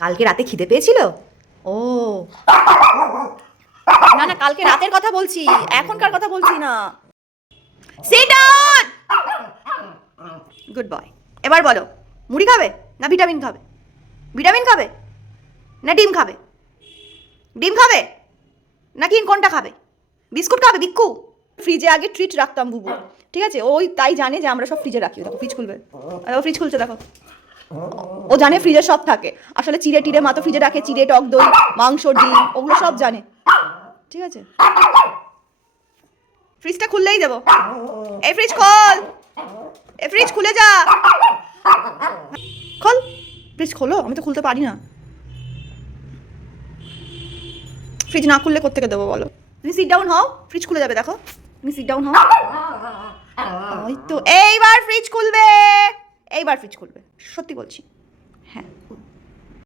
কালকে রাতে খিদে পেয়েছিল? ও না না, কালকে রাতের কথা বলছি, এখনকার কথা বলছি না। Sit down. Good boy. এবার বলো, মুড়ি খাবে না ভিটামিন খাবে? ভিটামিন খাবে না ডিম খাবে? ডিম খাবে নাকি কোনটা খাবে? বিস্কুট খাবে বিক্কু? ফ্রিজে আগে ট্রিট রাখতাম বুবু, ঠিক আছে? ওই তাই জানে যে আমরা সব ফ্রিজে রাখি। দেখো ফ্রিজ খুলবে, ফ্রিজ খুলছে দেখো। ও জানে ফ্রিজে সব থাকে। আসলে চিড়ে টিড়ে মা তো ফ্রিজে রাখে, চিড়ে, টক দই, মাংস, ডিম, ওগুলো সব জানে, ঠিক আছে? ফ্রিজটা খুললেই দেবো। এই ফ্রিজ খোল, এই ফ্রিজ খুলে যা, খোল ফ্রিজ খোলো। আমি তো খুলতে পারি না। ফ্রিজ না খুললে কোত্থেকে দেবো বলো? তুমি সিট ডাউন হও, ফ্রিজ খুলে যাবে দেখো। তুমি সিট ডাউন হও। ওই তো এইবার ফ্রিজ খুলবে, এইবার ফ্রিজ খুলবে, সত্যি বলছি। হ্যাঁ।